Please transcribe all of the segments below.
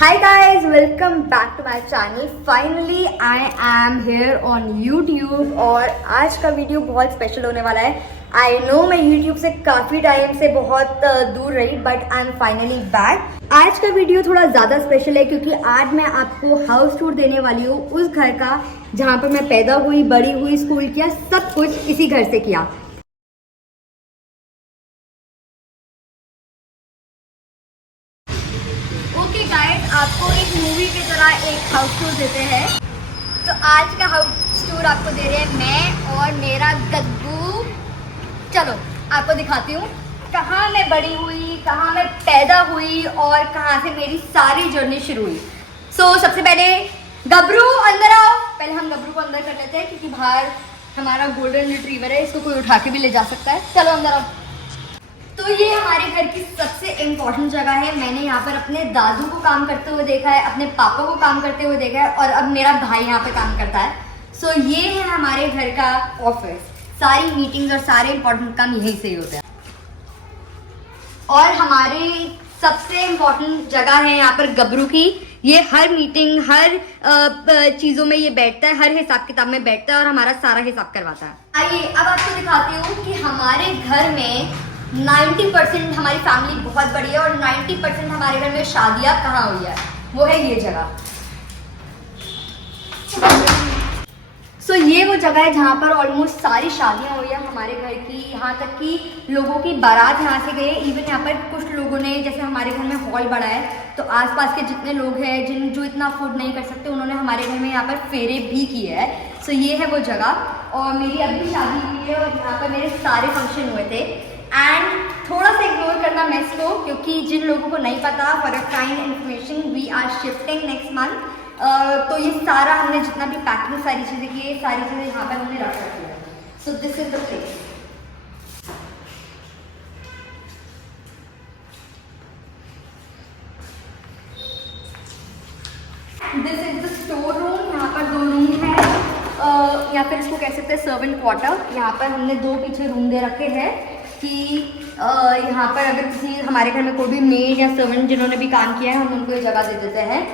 Hi guys, welcome back to my channel. Finally I am here on YouTube और आज का video बहुत special होने वाला है. I know मैं YouTube से काफ़ी टाइम से बहुत दूर रही but I am finally back. आज का वीडियो थोड़ा ज़्यादा स्पेशल है क्योंकि आज मैं आपको हाउस टूर देने वाली हूँ उस घर का जहाँ पर मैं पैदा हुई, बड़ी हुई, स्कूल किया, सब कुछ इसी घर से किया. आपको एक मूवी की तरह एक हाउस टूर देते हैं. तो आज का हाउस टूर आपको दे रहे हैं मैं और मेरा गद्दू. चलो आपको दिखाती हूँ कहाँ मैं बड़ी हुई, कहाँ मैं पैदा हुई और कहाँ से मेरी सारी जर्नी शुरू हुई. सबसे पहले गबरू अंदर आओ. पहले हम गबरू को अंदर कर लेते हैं क्योंकि बाहर हमारा गोल्डन रिट्रीवर है, इसको कोई उठा के भी ले जा सकता है. चलो अंदर आओ. तो ये हमारे घर की सबसे इम्पोर्टेंट जगह है. मैंने यहाँ पर अपने दादू को काम करते हुए देखा है, अपने पापा को काम करते हुए देखा है और अब मेरा भाई यहाँ पे काम करता है. ये है हमारे घर का ऑफिस. सारी मीटिंग्स और सारे इम्पोर्टेंट काम यहीं से ही होते हैं. और हमारी सबसे इम्पोर्टेंट जगह है यहाँ पर गबरू की. ये हर मीटिंग, हर चीज़ों में ये बैठता है, हर हिसाब किताब में बैठता है और हमारा सारा हिसाब करवाता है. आइए अब आपको दिखाती हूँ कि हमारे घर में 90% हमारी फैमिली बहुत बड़ी है और 90% हमारे घर में शादियाँ कहाँ हुई है, वो है ये जगह. ये वो जगह है जहाँ पर ऑलमोस्ट सारी शादियाँ हुई है हमारे घर की. यहाँ तक कि लोगों की बारात यहाँ से गए. इवन यहाँ पर कुछ लोगों ने, जैसे हमारे घर में हॉल बड़ा है तो आसपास के जितने लोग हैं जो इतना अफोर्ड नहीं कर सकते, उन्होंने हमारे घर में यहाँ पर फेरे भी किए हैं. ये है वो जगह. और मेरी अभी शादी हुई है और यहाँ पर मेरे सारे फंक्शन हुए थे. एंड थोड़ा सा इग्नोर करना मेस को, क्योंकि जिन लोगों को नहीं पता, for a kind information, we are shifting next month. तो ये सारा हमने जितना भी पैकिंग सारी चीज़ें की है, सारी चीज़ें यहाँ पर हमने रख रखी है. So this is the place. This is the store room. यहाँ पर 2 रूम है या फिर इसको कह सकते हैं सर्वेंट क्वार्टर. यहाँ पर हमने 2 पीछे रूम दे रखे हैं कि यहाँ पर अगर किसी हमारे घर में कोई भी मेड या सर्वेंट जिन्होंने भी काम किया है, हम उनको ये जगह दे देते हैं.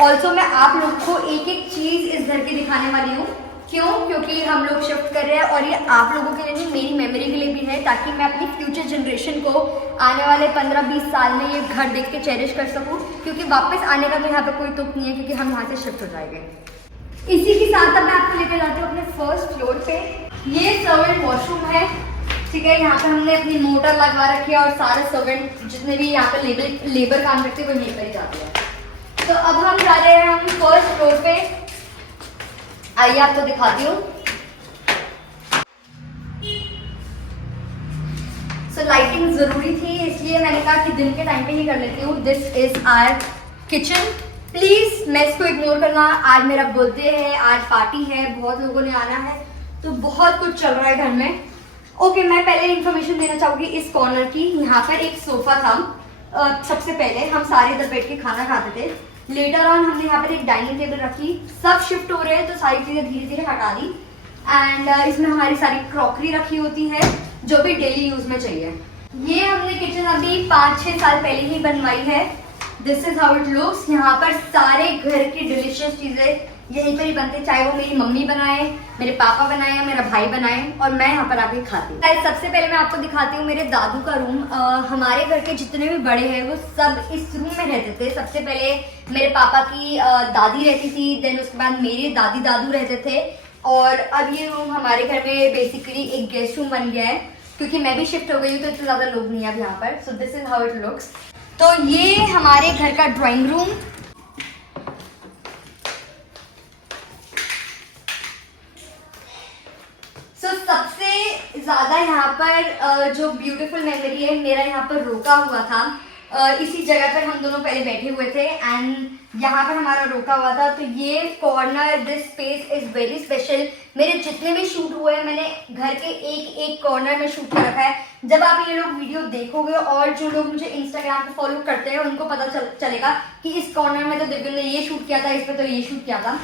ऑल्सो मैं आप लोग को एक एक चीज़ इस घर की दिखाने वाली हूँ. क्यों? क्योंकि हम लोग शिफ्ट कर रहे हैं और ये आप लोगों के लिए नहीं, मेरी मेमोरी के लिए भी है, ताकि मैं अपनी फ्यूचर जनरेशन को आने वाले 15-20 साल में ये घर देख के चेरिश कर सकूँ. क्योंकि वापस आने का तो यहाँ पर कोई तुक नहीं है क्योंकि हम यहाँ से शिफ्ट हो जाएंगे. इसी के साथ अब मैं आपको लेकर जाती हूँ अपने फर्स्ट फ्लोर पे. ये सर्वेंट वॉशरूम है. ठीक है, यहाँ पर हमने अपनी मोटर लगवा रखी है और सारे सर्वेंट जितने भी यहाँ पर लेबर काम करते हैं वो यहीं पर ही जाते हैं. तो अब हम जा रहे हैं हम फर्स्ट फ्लोर पे. आइए आपको दिखाती हूँ. लाइटिंग जरूरी थी इसलिए मैंने कहा कि दिन के टाइम पे ही कर लेती हूँ. This is our kitchen. Please मैं इसको इग्नोर करना. आज मेरा बर्थडे है, आज पार्टी है, बहुत लोगों ने आना है, तो बहुत कुछ चल रहा है घर में. ओके, मैं पहले इन्फॉर्मेशन देना चाहूँगी इस कॉर्नर की. यहाँ पर एक सोफा था. सबसे पहले हम सारे इधर बैठ के खाना खाते थे. लेटर ऑन हमने यहाँ पर एक डाइनिंग टेबल रखी. सब शिफ्ट हो रहे हैं तो सारी चीज़ें धीरे धीरे हटा दी. एंड इसमें हमारी सारी क्रॉकरी रखी होती है जो भी डेली यूज में चाहिए. ये हमने किचन अभी 5-6 साल पहले ही बनवाई है. This is how it looks. यहाँ पर सारे घर की डिलीशियस चीज़ें यहीं पर ही बनते, चाहे वो मेरी मम्मी बनाए, मेरे पापा बनाए या मेरा भाई बनाए, और मैं यहाँ पर आके खाती हूँ. सबसे पहले मैं आपको दिखाती हूँ मेरे दादू का रूम. हमारे घर के जितने भी बड़े हैं वो सब इस रूम में रहते थे. सबसे पहले मेरे पापा की दादी रहती थी, देन उसके बाद मेरे दादी दादू रहते थे. और अब ये रूम हमारे घर में बेसिकली एक गेस्ट रूम बन गया है क्योंकि मैं भी शिफ्ट हो गई हूँ तो इतने ज़्यादा लोग नहीं है अब यहाँ पर. So this is how it looks. तो ये हमारे घर का ड्राइंग रूम. सबसे ज़्यादा यहाँ पर जो ब्यूटीफुल मेमोरी है, मेरा यहाँ पर रोका हुआ था. इसी जगह पर हम दोनों पहले बैठे हुए थे एंड यहाँ पर हमारा रोका हुआ था. तो ये corner, this space is very special. मेरे जितने भी शूट हुए हैं मैंने घर के एक एक कॉर्नर में शूट कर रखा है. जब आप ये लोग वीडियो देखोगे और जो लोग मुझे इंस्टाग्राम पे फॉलो करते हैं उनको पता चलेगा कि इस कॉर्नर में तो दिव्या ने ये शूट किया था, इस पर तो ये शूट किया था.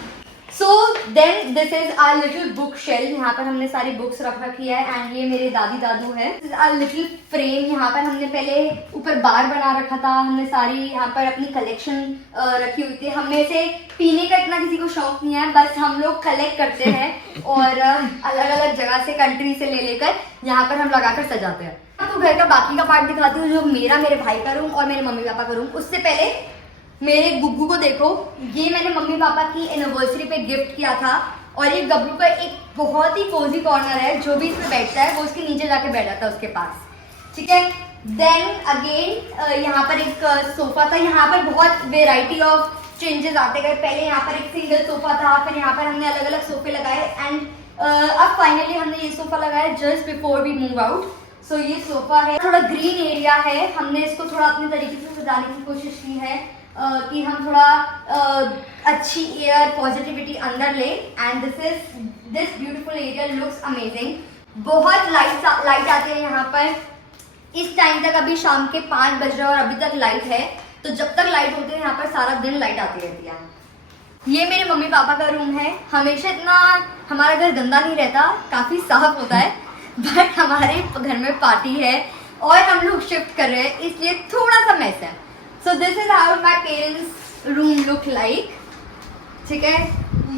So then this is our little bookshelf. यहाँ पर हमने सारी बुक्स रख रखी है एंड ये मेरे दादी दादू है। This is our little frame. यहाँ पर हमने पहले ऊपर बार बना रखा था, हमने सारी यहाँ पर अपनी कलेक्शन रखी हुई थी। हमें से पीने का इतना किसी को शौक नहीं है, बस हम लोग कलेक्ट करते हैं और अलग अलग जगह से, कंट्री से ले लेकर यहाँ पर हम लगाकर सजाते हैं। तो घर का बाकी का पार्ट दिखाती हूँ, जो मेरे भाई का रूम और मेरे मम्मी पापा का रूम। उससे पहले मेरे गुग्गू को देखो, ये मैंने मम्मी पापा की एनिवर्सरी पे गिफ्ट किया था और ये गब्बू का एक बहुत ही कोजी कॉर्नर है। जो भी इसमें बैठता है वो उसके नीचे जाके बैठ जाता है उसके पास, ठीक है। देन अगेन यहाँ पर एक सोफा था। यहाँ पर बहुत वेराइटी ऑफ चेंजेस आते गए। पहले यहाँ पर एक सिंगल सोफा था, फिर यहाँ पर हमने अलग अलग सोफे लगाए एंड अब फाइनली हमने ये सोफा लगाया just before we move out. So ये सोफा है, थोड़ा ग्रीन एरिया है। हमने इसको थोड़ा अपने तरीके से सजाने की कोशिश की है कि हम थोड़ा अच्छी एयर पॉजिटिविटी अंदर ले and this beautiful area looks amazing. बहुत लाइट आते हैं यहाँ पर। इस टाइम तक अभी शाम के 5 बज रहे हैं और अभी तक लाइट है, तो जब तक लाइट होती है यहाँ पर सारा दिन लाइट आती रहती है। ये मेरे मम्मी पापा का रूम है। हमेशा इतना हमारा घर गंदा नहीं रहता, काफ़ी साफ होता है, बट हमारे घर में पार्टी है और हम लोग शिफ्ट कर रहे हैं, इसलिए थोड़ा सा मैस है। So this is how my parents room look like, ठीक है।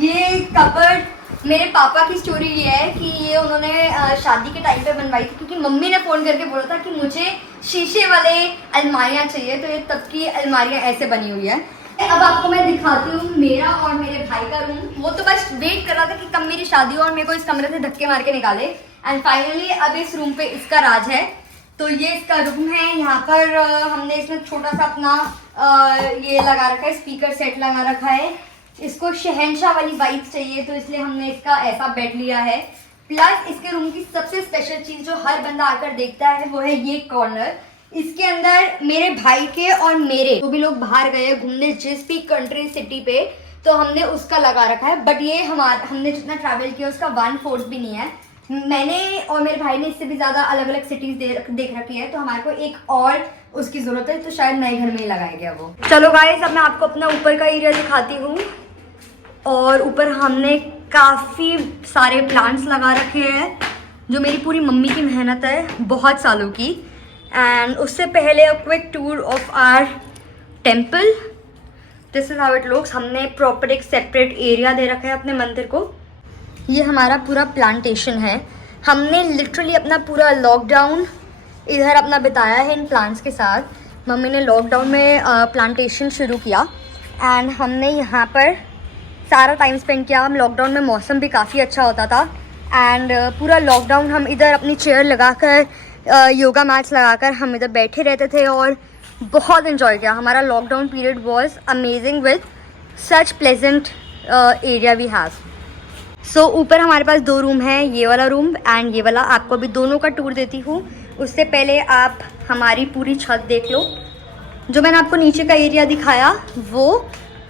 ये कबर्ड मेरे पापा की स्टोरी ये है कि ये उन्होंने शादी के टाइम पे बनवाई थी, क्योंकि मम्मी ने फ़ोन करके बोला था कि मुझे शीशे वाले अलमारियाँ चाहिए, तो ये तब की अलमारियाँ ऐसे बनी हुई है। अब आपको मैं दिखाती हूँ मेरा और मेरे भाई का रूम। वो तो बस वेट कर रहा था कि कब मेरी शादी हो और मेरे को इस कमरे से धक्के मार के निकाले, एंड फाइनली अब इस रूम पे इसका राज है। तो ये इसका रूम है। यहाँ पर हमने इसमें छोटा सा अपना ये लगा रखा है, स्पीकर सेट लगा रखा है। इसको शहंशाह वाली वाइब्स चाहिए, तो इसलिए हमने इसका ऐसा बेड लिया है। प्लस इसके रूम की सबसे स्पेशल चीज़ जो हर बंदा आकर देखता है वो है ये कॉर्नर। इसके अंदर मेरे भाई के और मेरे जो भी लोग बाहर गए घूमने जिस भी कंट्री सिटी पे, तो हमने उसका लगा रखा है। बट ये हमने जितना ट्रैवल किया उसका 1/4 भी नहीं है। मैंने और मेरे भाई ने इससे भी ज़्यादा अलग अलग सिटीज़ देख रखी है, तो हमारे को एक और उसकी ज़रूरत है, तो शायद नए घर में ही लगाया गया वो। चलो गाइस, अब मैं आपको अपना ऊपर का एरिया दिखाती हूँ। और ऊपर हमने काफ़ी सारे प्लांट्स लगा रखे हैं, जो मेरी पूरी मम्मी की मेहनत है बहुत सालों की। एंड उससे पहले a quick tour of our temple. This is how it looks. हमने प्रॉपर एक सेपरेट एरिया दे रखा है अपने मंदिर को। ये हमारा पूरा प्लांटेशन है। हमने लिटरली अपना पूरा लॉकडाउन इधर अपना बिताया है इन प्लांट्स के साथ। मम्मी ने लॉकडाउन में प्लांटेशन शुरू किया एंड हमने यहाँ पर सारा टाइम स्पेंड किया। हम लॉकडाउन में मौसम भी काफ़ी अच्छा होता था एंड पूरा लॉकडाउन हम इधर अपनी चेयर लगाकर योगा मैट्स लगाकर हम इधर बैठे रहते थे और बहुत इन्जॉय किया। हमारा lockdown period was amazing with such pleasant area we have. So ऊपर हमारे पास 2 रूम हैं, ये वाला रूम एंड ये वाला। आपको अभी दोनों का टूर देती हूँ। उससे पहले आप हमारी पूरी छत देख लो। जो मैंने आपको नीचे का एरिया दिखाया वो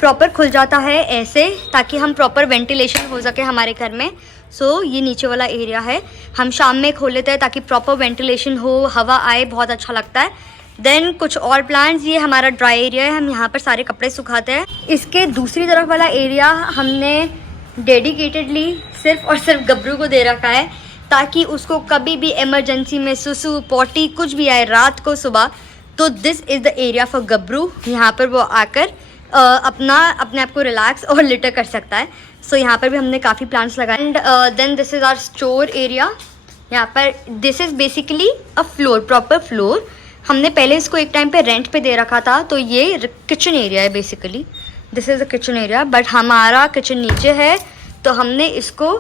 प्रॉपर खुल जाता है ऐसे, ताकि हम प्रॉपर वेंटिलेशन हो सके हमारे घर में। सो ये नीचे वाला एरिया है, हम शाम में खोल लेते हैं ताकि प्रॉपर वेंटिलेशन हो, हवा आए, बहुत अच्छा लगता है। देन कुछ और प्लांट्स, ये हमारा ड्राई एरिया है, हम यहाँ पर सारे कपड़े सुखाते हैं। इसके दूसरी तरफ वाला एरिया हमने डेडिकेटेडली सिर्फ और सिर्फ गब्रू को दे रखा है, ताकि उसको कभी भी इमरजेंसी में सुसु पॉटी कुछ भी आए रात को सुबह, तो this is the area for Gabru. यहाँ पर वो आकर अपने आप को रिलैक्स और लिटर कर सकता है। सो यहाँ पर भी हमने काफ़ी प्लांट्स लगाए। And then this is our store area. यहाँ पर this is basically a floor, proper floor. हमने पहले इसको एक टाइम पे रेंट पे दे रखा था, तो ये किचन एरिया है basically. This is a kitchen area, but हमारा किचन नीचे है तो हमने इसको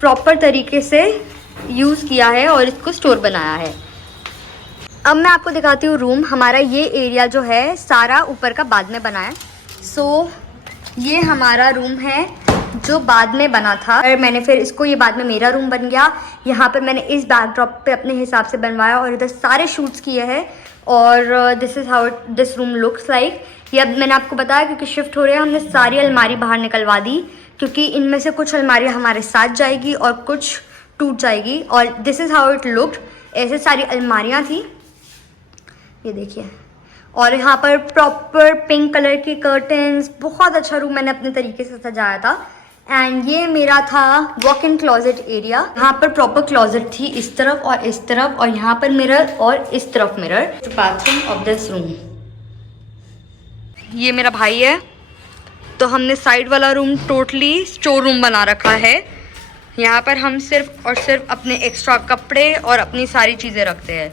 प्रॉपर तरीके से यूज़ किया है और इसको स्टोर बनाया है। अब मैं आपको दिखाती हूँ रूम। हमारा ये एरिया जो है सारा ऊपर का बाद में बना है। सो ये हमारा रूम है जो बाद में बना था और मैंने फिर इसको, ये बाद में मेरा रूम बन गया। यहाँ पर मैंने इस बैकड्रॉप पे अपने हिसाब से बनवाया और इधर सारे शूट्स किए हैं। और this is how this room looks like. ये अब मैंने आपको बताया क्योंकि शिफ्ट हो रहे हैं, हमने सारी अलमारी बाहर निकलवा दी, क्योंकि इनमें से कुछ अलमारियाँ हमारे साथ जाएगी और कुछ टूट जाएगी। और this is how it looked. ऐसे सारी अलमारियाँ थी, ये देखिए। और यहाँ पर प्रॉपर पिंक कलर के कर्टन्स, बहुत अच्छा रूम मैंने अपने तरीके से सजाया था। एंड ये मेरा था वॉक इन क्लोजेट एरिया। यहाँ पर प्रॉपर क्लोजेट थी, इस तरफ और इस तरफ, और यहाँ पर मिरर और इस तरफ mirror. Bathroom of this room. ये मेरा भाई है, तो हमने साइड वाला रूम टोटली स्टोर रूम बना रखा है। यहाँ पर हम सिर्फ और सिर्फ अपने एक्स्ट्रा कपड़े और अपनी सारी चीज़ें रखते हैं।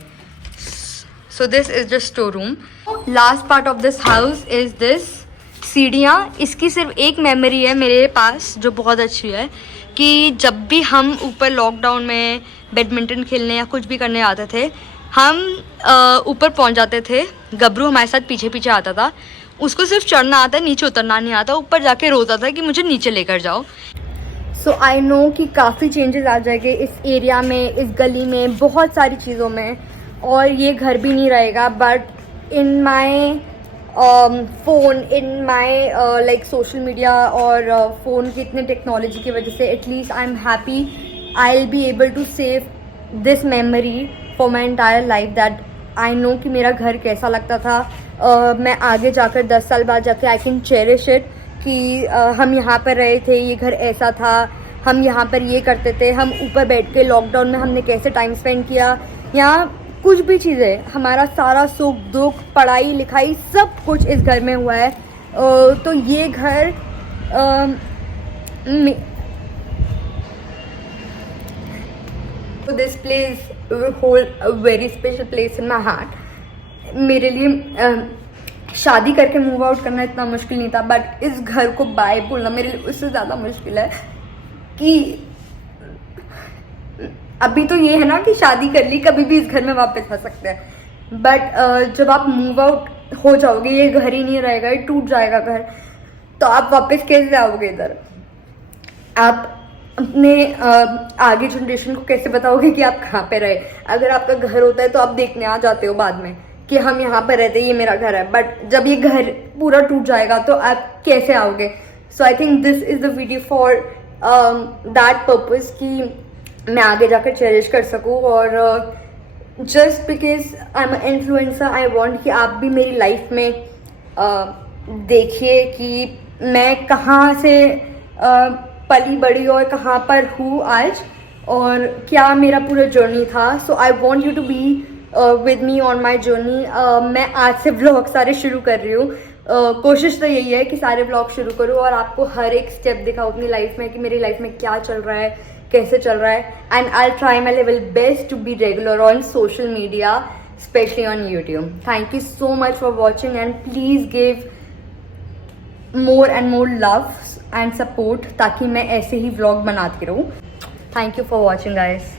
So this is the store room. Last part of this house is this सीढ़ियाँ। इसकी सिर्फ एक मेमोरी है मेरे पास जो बहुत अच्छी है, कि जब भी हम ऊपर लॉकडाउन में बैडमिंटन खेलने या कुछ भी करने आते थे, हम ऊपर पहुंच जाते थे। गबरू हमारे साथ पीछे पीछे आता था, उसको सिर्फ चढ़ना आता है, नीचे उतरना नहीं आता। ऊपर जाके रोता था कि मुझे नीचे लेकर जाओ। सो आई नो कि काफ़ी चेंजेस आ जाएंगे इस एरिया में, इस गली में, बहुत सारी चीज़ों में, और ये घर भी नहीं रहेगा। But in my phone, in my like social media और फ़ोन की इतने टेक्नोलॉजी की वजह से at least I am happy I will be able to save this memory for my entire life, that I know कि मेरा घर कैसा लगता था। मैं आगे जाकर 10 साल बाद जाके आई कैन चेरिश इट, कि हम यहाँ पर रहे थे, ये घर ऐसा था, हम यहाँ पर ये करते थे, हम ऊपर बैठ के लॉकडाउन में हमने कैसे टाइम स्पेंड किया। यहाँ कुछ भी चीज़ें, हमारा सारा सुख दुख, पढ़ाई लिखाई, सब कुछ इस घर में हुआ है। तो ये घर this place hold a very special place in my heart. मेरे लिए शादी करके मूव आउट करना इतना मुश्किल नहीं था, बट इस घर को बाय बोलना मेरे लिए उससे ज़्यादा मुश्किल है। कि अभी तो ये है ना कि शादी कर ली, कभी भी इस घर में वापस आ सकते हैं, बट जब आप मूव आउट हो जाओगे, ये घर ही नहीं रहेगा, ये टूट जाएगा घर, तो आप वापस कैसे आओगे इधर? आप अपने आगे जनरेशन को कैसे बताओगे कि आप कहाँ पे रहे? अगर आपका घर होता है तो आप देखने आ जाते हो बाद में कि हम यहाँ पर रहते हैं, ये मेरा घर है, बट जब ये घर पूरा टूट जाएगा तो आप कैसे आओगे? So I think this is the video for that purpose, कि मैं आगे जाकर चेरिश कर सकूँ। और just because I am influencer, I want कि आप भी मेरी लाइफ में देखिए कि मैं कहाँ से पली बड़ी और कहाँ पर हूँ आज, और क्या मेरा पूरा जर्नी था। So I want you to be with me on my journey. मैं आज से व्लॉग सारे शुरू कर रही हूँ। कोशिश तो यही है कि सारे व्लॉग शुरू करूँ और आपको हर एक स्टेप दिखाऊँ अपनी लाइफ में कि मेरी लाइफ में क्या चल रहा है, कैसे चल रहा है। And I try my level best to be regular on social media, specially on YouTube. Thank you so much for watching and please give more and more love and support, ताकि मैं ऐसे ही व्लॉग बनाती रहूँ। Thank you for watching guys.